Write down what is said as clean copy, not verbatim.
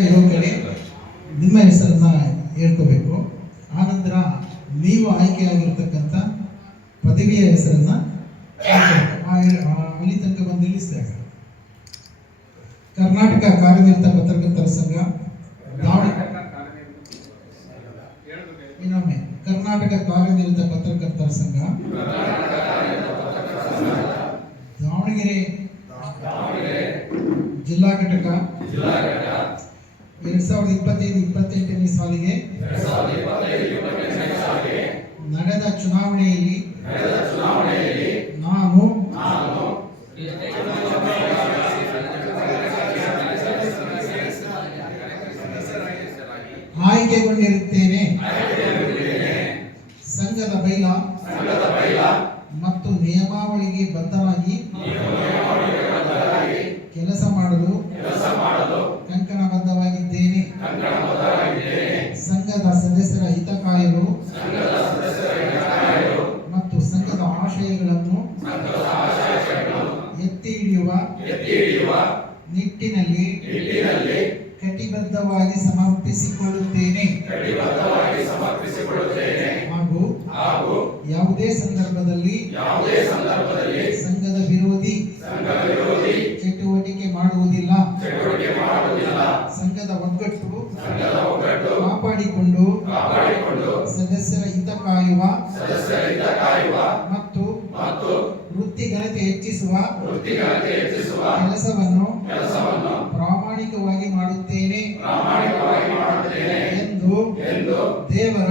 ಇರೋ ಕಡೆ ನಿಮ್ಮ ಹೆಸರನ್ನ ಹೇಳ್ಕೋಬೇಕು. ಆನಂತರ ನೀವು ಆಯ್ಕೆಯಾಗಿರ್ತಕ್ಕಂಥ ಪದವಿಯ ಹೆಸರನ್ನ ಅಲ್ಲಿ ತನಕ ಬಂದು ನಿಲ್ಲಿಸಿದಾಗ ಕರ್ನಾಟಕ ಕಾರ್ಯನಿರತ ಪತ್ರಕರ್ತರ ಸಂಘ ಇನ್ನೊಮ್ಮೆ ಕರ್ನಾಟಕ ಕಾರ್ಯನಿರತ ಪತ್ರಕರ್ತರ ಸಂಘ ದಾವಣಗೆರೆ ಜಿಲ್ಲಾ ಘಟಕ 2025-28ನೇ ಸಾಲಿಗೆ ನಡೆದ ಚುನಾವಣೆಯಲ್ಲಿ ನಾನು ಆಯ್ಕೆಗೊಂಡಿರುತ್ತೇನೆ. ಸಂಘದ ಬೈಲ ಮತ್ತು ನಿಯಮಾವಳಿಗೆ ಬದ್ಧವಾಗಿ ಕೆಲಸ ಮಾಡಲು ಕಂಕಣಬದ್ಧವಾಗಿದ್ದೇನೆ. ಸಂಘದ ಸದಸ್ಯರ ಹಿತ ಕಾಯಲು ಮತ್ತು ಸಂಘದ ಆಶಯಗಳನ್ನು ಎತ್ತಿ ಹಿಡಿಯುವ ನಿಟ್ಟಿನಲ್ಲಿ ಕಟಿಬದ್ಧವಾಗಿ ಸಮರ್ಪಿಸಿಕೊಳ್ಳುತ್ತೇನೆ ಹಾಗೂ ಯಾವುದೇ ಸಂದರ್ಭದಲ್ಲಿ ಸಂಘದ ವಿರೋಧಿ ಚಟುವಟಿಕೆ ಮಾಡುವುದಿಲ್ಲ. ಸಂಘದ ಒಗ್ಗಟ್ಟು ಕಾಪಾಡಿಕೊಂಡು ಸದಸ್ಯರ ಹಿತ ಕಾಯುವ ಮತ್ತು ವೃತ್ತಿಘನತೆ ಹೆಚ್ಚಿಸುವ ಕೆಲಸವನ್ನು ಪ್ರಾಮಾಣಿಕವಾಗಿ ಮಾಡುತ್ತೇನೆ ಎಂದು ದೇವರು